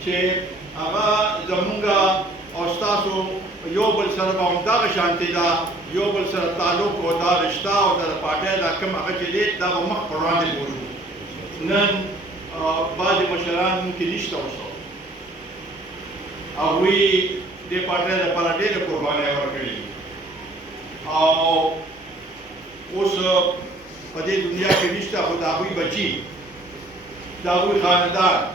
che aga zamunga ostasu yobal sarba unda shanti da yobal sar taluk o da rishta o da paate da kam aga chili da mak quran de boju nan baad masharan mumkin ishta uso awi de paate da parade de qurbane aur kari aur us pade dunia ke rishta khuda hui bachi da hui khanadar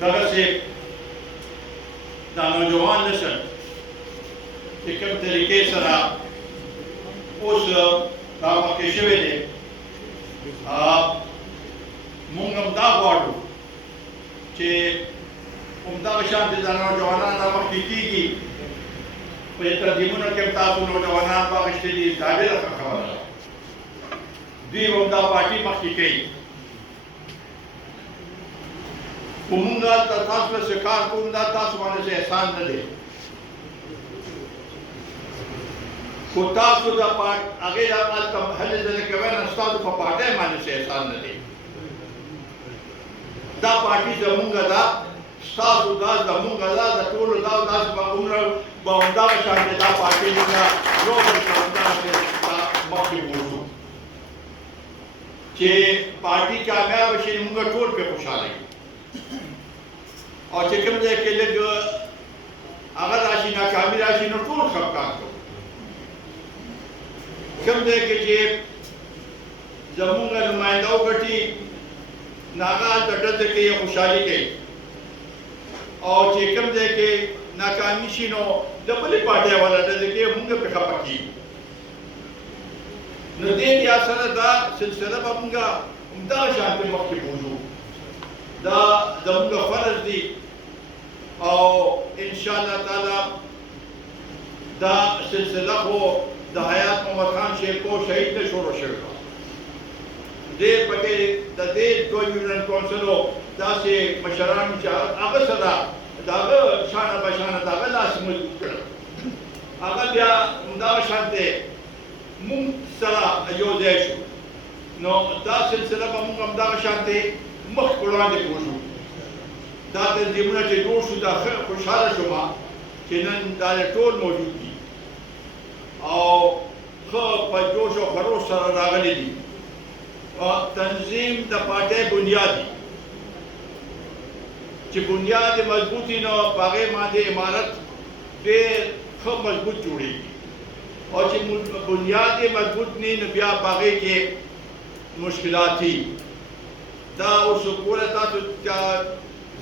だがし نوجوان نسل چې کوم طریقې سره اوس دا مخکې شوی دی مونږ هم دا غواړو چې همدغه شانتې د نوجوانان را مخکې کېږي په تنظیمونو کې هم تاسو نوجوانان واخیستي دي دا ډېره ښه خبره ده دوی به هم دا پارټي مخکې کوي خو مونږ تاسو له کار کوو دا تاسو باندې احسان نه دی خو تاسو د هغې هلته هلې ځلې کوئ نه ستاسو په پارټۍ باندې احسان نه دی دا پارټي زمونږ ده ستاسو دا زمونږ ده د ټولو دا تاسو به عمره به همدغه شانتې دا پارټي مونږ یو بل سره همدغسې مخکې بوځو چې پارټي کامیابه شي مونږ ټول پرې خوشحاله یو او چې کوم ځای کې لږ هغه راشي ناکامي راشي نو ټول خفګان کوو کوم ځای کې چې زمونږ نماینده وګټي نو هغه هلته ډزې کوي خوشحالي کوي او چې کوم ځای کې ناکامي شي نو د بلې پارټۍ والا ډزې کوي مونږ پرې خفه کېږو نو دې بیا سره دا سلسله به مونږ همدغه شانتې مخکې بوځو دا زمونږ فرض دی او انشاءالله تعالی دا سلسله خو د حیات محمد خان شیرکو شهید نه شروع شوې وه ډېر پکې د دې دوه یونین کونسلو داسې مشران چې هغه سره د هغه شانه بشانه د هغه لاس مضبوط کړل هغه بیا همدغه شانتې مونږ سره یو ځای شو نو دا سلسله به مونږ همدغه شانتې مخکې وړاندې بوځو دا تنظیمونه چې جوړ شو دا ښه خوشحاله شوم چې نن دا ټول موجود دي او ښه په جوش او خروش سره راغلي دي تنظیم د پارټۍ بنیاد دی چې بنیاد مضبوط وي نو په هغې باندې عمارت ډېر ښه مضبوط جوړېږي او چې بنیاد یې مضبوط نه وي نو بیا په هغې کې مشکلات دي دا اوس ګوره تاسو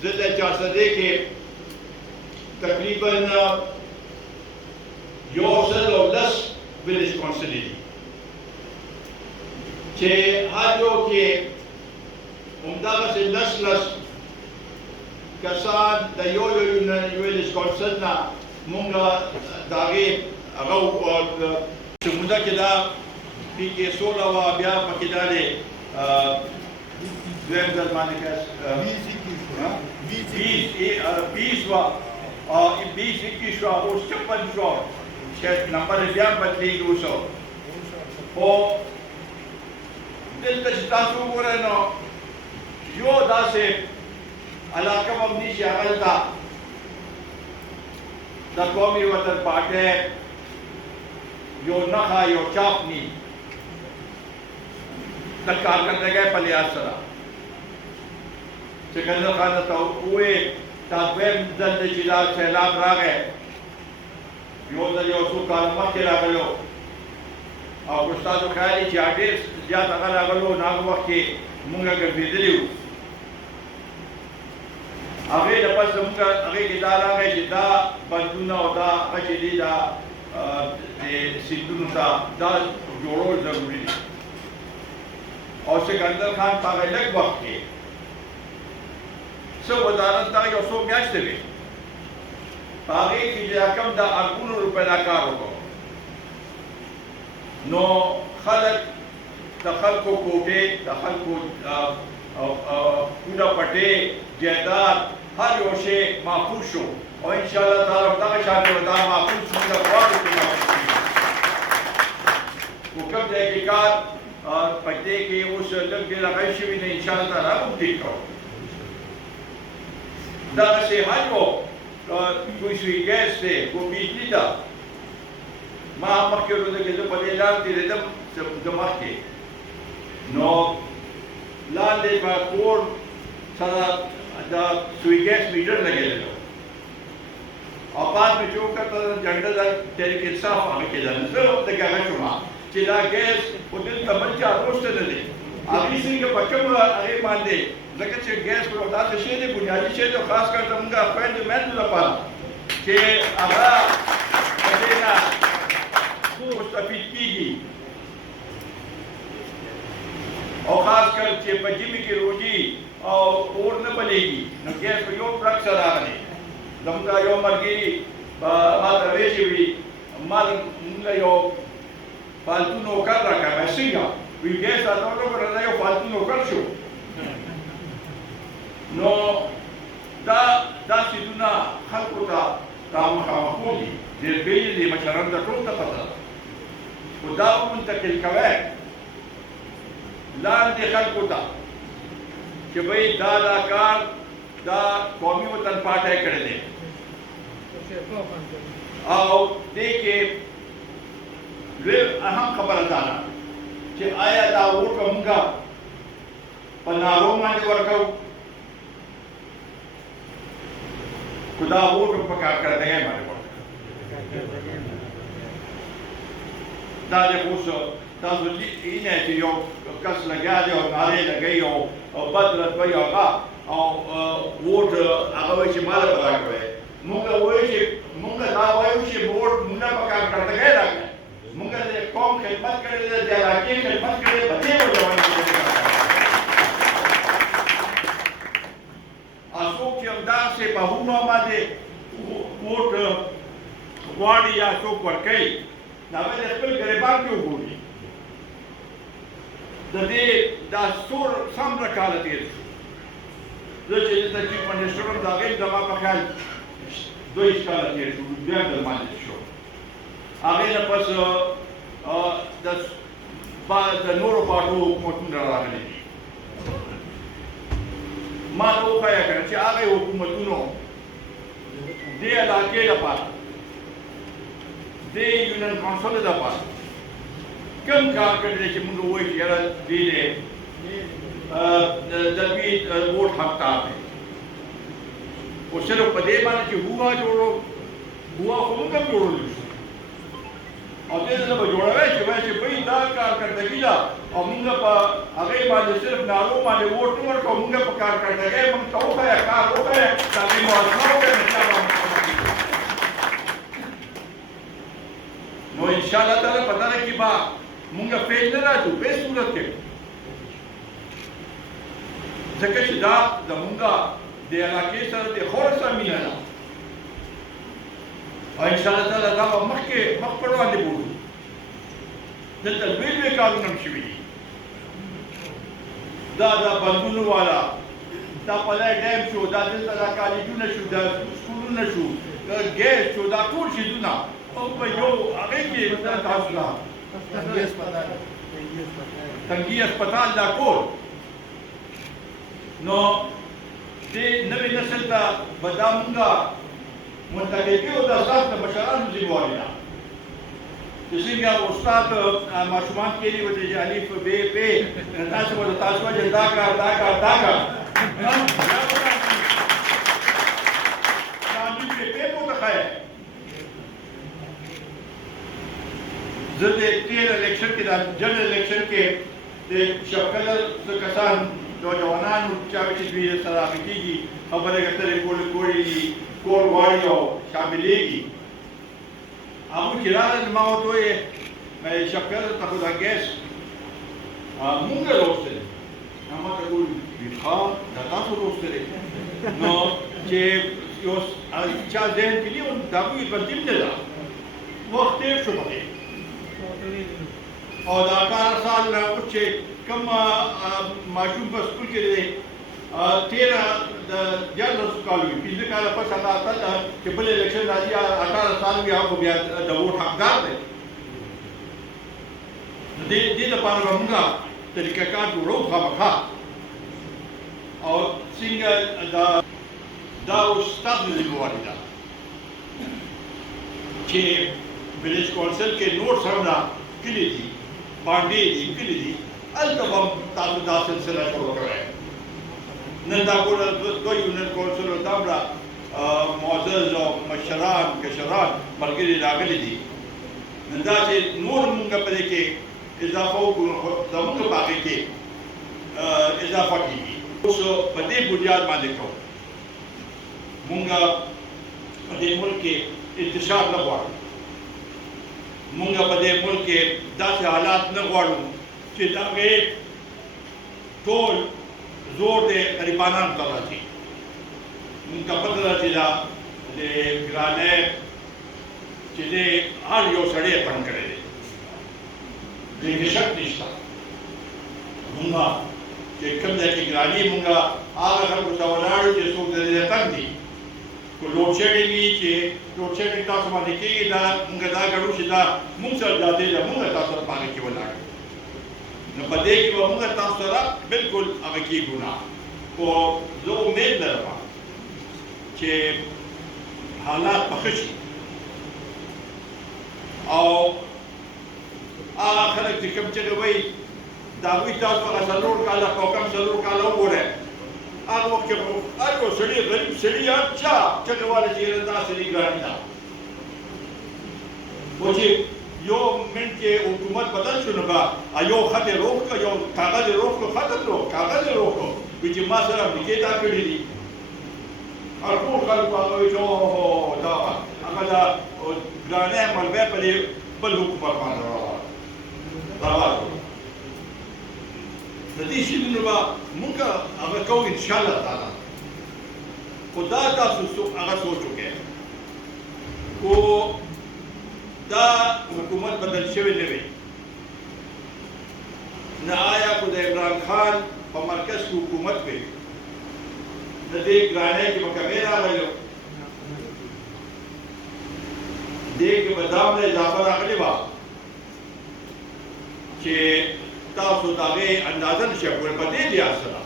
ضلع چارسدې کې تقریبا 110 ویلیج کونسلې دي چې هر یو کې همدغسې لس کسان د یو ویلیج کونسل نه مونږ د هغې هغه موده کې دا پي کې 16 وه بیا پکې دا دی دویم ځل باندې 20 وه 20-21 شوه اوس 56 شوه شاید نمبر یې بیا بدلېږي اوس خو دلته چې تاسو وګورئ نو یو داسې علاقه به هم نیسي هغلته د قومي وطن پارټۍ یو نښه یو چاپ نی د کارکردګۍ په لحاظ سره چې ګندل خان ته ووایې دا دویم ځل دی چې دا سیلاب راغی یو ځل یو څو کاله مخکې راغلو او که ستاسو خیال وي چې ډېر زیات هغه راغلو نو هغه وخت کې مونږ ګرځېدلي وو هغې نه پس زمونږ هغې کې دا راغی چې دا بندونه او دا هغه چې دي دا سیندونو ته دا جوړول ضروري دي او سکندر خان په هغه لږ وخت کې څه وزارت ته یو څو میاشتې وې په هغې کې چې کوم د اربونو روپۍ دا کار وکړو نو خلک د خلکو کوټې د خلکو پوره پټې جایداد هر یو شی محفوظ شو او انشاءالله تعالی دغه شانتې به دا محفوظ مونږ غواړو چې محفوظ شي خو کوم ځای کې کار په دې کې اوس لږ ډېر هغه شوي دی انشاءالله تعالی موږ ټیک کوو دغسې هر یو کوئی سوی ګیس دی کوئی بجلي ده ما هم مخکې ورځ کې زه په دې لار تېرېدم د مخکې نو لاندې په کور سره د سوی ګیس میټر لګېدلی و او پاس مې چې وکتل جنډه د تحریک انصاف هغه کې ده زه ورته هغه شوم چې دا ګیس خو دلته بل چا روسته نه دی هغې څنګه په کوم هغې باندې ځکه چې ګیس یو داسې شی دی بنیادي شی دی خاص کر زموږ خویندو میندو لپاره چې هغه د دې نه مستفید کېږي او خاص کر چې په ژمي کې روجي او اور نه بلېږي نو ګیس په یو ټرک سره راغلی زموږ یو ملګري ما ته ویلي وي ما موږ یو فالتو نوکر راکړی څنګه وی ګیس راته وګوره دا یو فالتو نوکر شو نو دا څیزونه خلکو ته رامخامخ دي ډېر بېل دي مشرانو ته ټول ته پته ده خو دا منتقل کوی لاندې خلکو ته چې بھئی دا کار دا قومي وطن پارټۍ کړی دی او دې کې ډېر اهم خبره دا ده چې آیا دا ووټ به مونږ په نارو باندې ورکوو خو دا ووټ په کارکردګۍ باندې ورکوو دا د اوس تاسو اینه چې یو کس لګیا دی او نارې لګوي او بد رتبه یې هغه او ووټ هغه وایي چې ما له به راکړی مونږ وایو چې مونږ دا وایو چې ووټ مونږ په کارکردګۍ راکړی مونږ د قوم خدمت کړې ده د علاقې خدمت کړې په دې وجه باندې څوک چې همداسې په هغو باندې ووټ غواړي یا څوک ورکوي نو هغه د خپل ګریبان کې وګوري د دې دا څومره کاله تېر شو زه چې دلته چیف منسټر وم د هغې زما په خیال 22 کاله تېر شو بیا درمانځ شو هغې نه پس د نورو پارټو حکومتونه راغلي دي ما ته وښیه که نه چې هغې حکومتونو دې علاقې لپاره دې یونین کونسل لپاره کوم کار کړی دی چې موږ ووایو چې یاره دې دی د دوی ووټ حقدار دی خو صرف په دې باندې چې هوا جوړو هوا خو موږ هم جوړولی شو او دې ته به جوړوی چې وایي چې بھئی دا کارکردګي ده او موږ په هغې باندې صرف نارو باندې ووټ نه ورکوو موږ په کارکردګۍ موږ ته وښیه کار وښیه د هغې موازنه وکړئ نو چا به نو انشاءالله تعالی په دغه کې به مونږ فیل نه راځو په هېڅ صورت کې ځکه چې دا زمونږ د علاقې سره د خور سره مینه ده او انشاءالله تعالی دا به مخکې مخ پر وړاندې بولو دلته لوی لوی کارونه هم شوي دي دا بندونو والا دا پلی ډیم شو دا دلته دا کالجونه شو دا سکولونه شو ګیس شو دا ټول شیزونه او په یو هغې کې تاسو ته تنګي هسپتال دا ټول نو دې نوې نسل ته به دا مونږ منتقل کړو دا ستاسو د مشرانو ذمهواري ده چې څنګه استاد ماشومان کېلي و چې الف ب پ تاسو به تاسو وجه دا کار زه د تېر الیکشن کې د جنرال الیکشن کې د شپږ کسان نوجوانانو چې دوی سره راغلي کېږي خبرې اترې کړې دي کور غواړي او شاملېږي هغوی چې راغلل ما ورته وویې شپږ ته خو دا ګیس مونږ راوستلی ما ته وویل ښه دا تاسو راوستلی نو چې یو چا ذهن کې دي دا کوي بدیم نه ده وخت تېر شو په دې او دا 18 سال اوس چې کوم ماشوم په سکول کې دی 13 کال وي 15 کاله پس هغه چې بل الیکشن راځي 18 سال وي هغه بیا د ووټ حقدار دی دې لپاره به موږ طریقه کار جوړو خامخا او څنګه دا اوس ستاسو ذمهواري ده چې ویلیج کونسل کې نور سره کلي دي باندې دي کلي دي هلته به تاسو دا سلسله شروع کړئ نن دا ګوره دوه یونین کونسلو دومره معزز او مشران کشران ملګري راغلي دي نن دا چې نور مونږ په دې کې اضافه وکړو زموږ په هغې کې اضافه کېږي اوس په دې بنیاد باندې کوو مونږ په دې ملک کې انتشار نه غواړو. مونږ په دې ملک کې داسې حالات نه غواړو چې د هغې ټول زور د غریبانانو ته راځي. مونږ ته پته ده چې دا د ګرانۍ چې دی هر یو سړی یې تنګ کړی دی، دې کې شک نشته. مونږ چې کوم ځای کې ګراني مونږ هغه خلکو ته ولاړو چې څوک د دې تنګ دي. کو لوډ شیډینګ وي چې لوډ شیډینګ تاسو باندې کېږي، دا مونږ دا ګڼو چې دا مونږ سره ځاتې ده، مونږ تاسو سره په هغه کې ولاړو. نو په دې کې به مونږ تاسو سره بلکل هغه کېږو نه. خو زه امید لرم چې حالات به ښه شي او هغه خلک چې کوم چغې وایي د هغوی تاسو هغه 4 کاله او کم 4 کاله وګورئ. هغه وخت کې هر یو سړي غریب سړي هر چا چغې واله چې یاره دا سړي ګراني ده. خو چې یو منټ کې حکومت بدل شو نو به یو خط یې روغ کړه، یو کاغذ یې روغ کړه، خط یې روغ کاغذ یې روغ کړه، وایي چې ما سره امریکې دا کړي دي. هر ټول خلکو هغه وایي چې اوهو دا هغه دا ګرانۍ عمل بیا په دې بل حکومت باندې راوړ. د دې شیانو به مونږ هغه کوو انشاءالله تعالی. خو دا تاسو هغه سوچ وکړئ، خو دا حکومت بدل شوی نه وي. نه آیا خو د عمران خان په مرکز کې حکومت وي د دې ګرانۍ کې به کمې راغلی وه، دې کې به دا هم اضافه راغلې وه چې تاسو د هغې اندازه نشئ کولی په دې لحاظ سره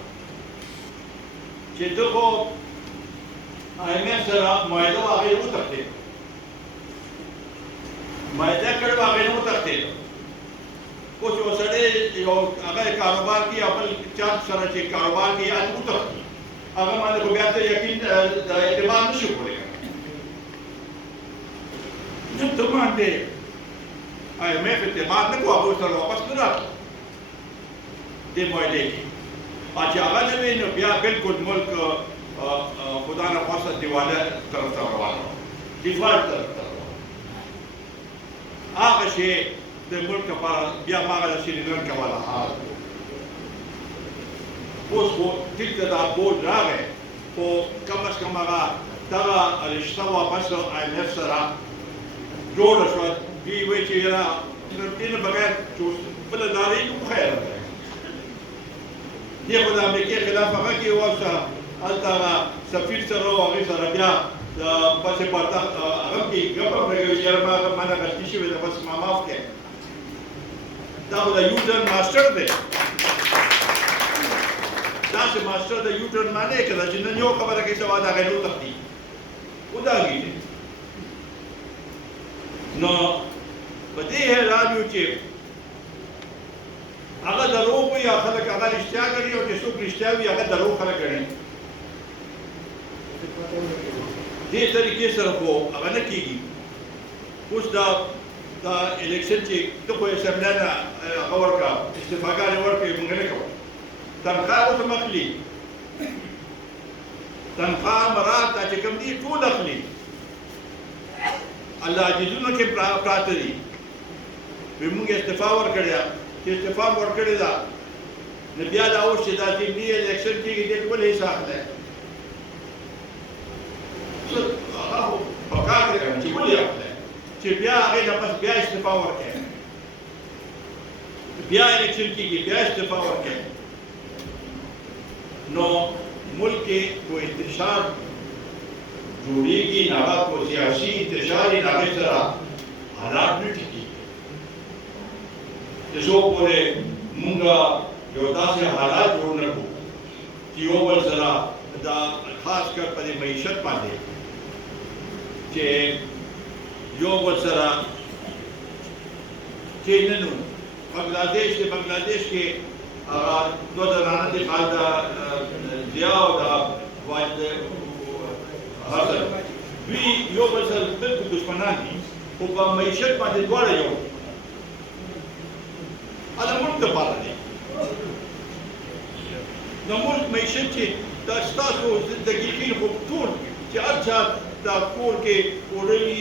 چې ده خو IMF سره معاهده وه هغې وتښتېد، معاهده کړې وه هغې نه وتښتېد. اوس یو سړی یو هغه کاروبار کوي او بل چا سره چې کاروبار کوي هلته وتښتي، هغه باندې خو بیا ته یقین اعتبار نه شو کولی. نه ته باندې IMF اعتماد نه کوو، هغوی سره واپس نه راتلو دې معاهدې کې. چې هغه نه وي نو بیا بلکل ملک خدا نخواسته دیواله طرف ته روان و، ډیفالټ طرف ته روان. هغه شی د ملک لپاره بیا هماغه د سریلنکا والا حال. اوس خو ټیک ده دا بوج راغی، خو کم از کم هغه دغه رشته واپس IMF سره جوړه شوه. دوی وایي چې یاره دې نه بغیر بله لارې نه خیر دی. دې خو د امریکې خلاف هغه کې واوسه هلته هغه سفیر سره و، هغې سره بیا پسې پرده هغه کې ګپه پرېږدي چې یاره ما هغه منه غلطي شوې ده، بس ما معاف کړې. دا خو د یو ټرن ماسټر دی، داسې ماسټر د یو ټرن معنی یې کړه چې نن یو خبره کوي سبا د هغې نه وتښتي. ودانګېږي. نو په دې حیران یو چې هغه دروغ وي یا خلک هغه رښتیا ګڼي، او چې څوک رښتیا وي هغه دروغ خلک ګڼي. دې طریقې سره خو هغه نه کېږي. اوس دا الیکشن چې ته خو اسمبلی نه هغه ورکړه، استعفاګانې ورکړې، موږ نه کوو. تنخواه اوس هم اخلي، تنخواه مراد دا چې کوم دي ټول اخلي. الله عزیزونو کې پراته دي. وایي موږ استعفا ورکړې ده، چې استعفا مو ورکړې ده نو بیا دا اوس چې دا ټیملي الیکشن کېږي دې ټول حصه اخلی. هغه خو په کار کې کوم چې ولې اخلی چې بیا هغې نه پس بیا استعفا ورکړې، بیا الیکشن کېږي بیا استعفا ورکړې. نو ملک کې کوئی انتشار جوړېږي، نه هغه کوئی سیاسي انتشار یې نه هغې سره حالات نه ټیکېږي. چې څو پورې مونږ یو داسې حالات جوړ نه کړو چې یو بل سره دا خاص کر په دې معیشت باندې چې یو بل سره چې نن بنګلادیش کې هغه دوه زنانه دي، خالده ضیا او د واجد حسن، دوی یو بل سره بلکل دشمنان دي، خو په معیشت باندې دواړه یو هذا ملک دپاره دی. د ملک معیشت چې دا ستاسو زندګي خو ټول چې هر چا د دا کور کې وړي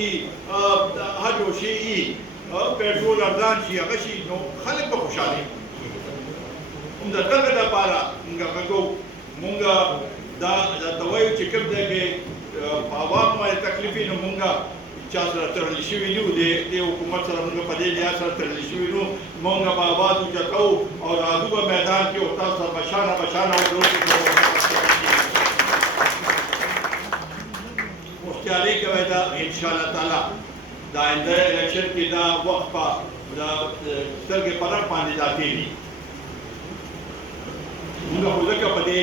هر یو شی پټرول ارزان شي هغه شي نو خلک به خوشاله هم د دغه لپاره موږ غواړو موږ دا دوی چې کوم ځای کې په عوامو باندې تکلیفي نه موږ چا سره تړل شوي نه د حکومت سره موږ په دې لحاظ سره تړل شوي نو موږ به آواز اوچتوو او راځو به میدان کې او تاسو سره بشانه خوشحالي کوي دا انشاءالله تعالی دا آینده الیکشن کې دا وخت په سترګې په رپ باندې دا کېږي موږ خو ځکه په دې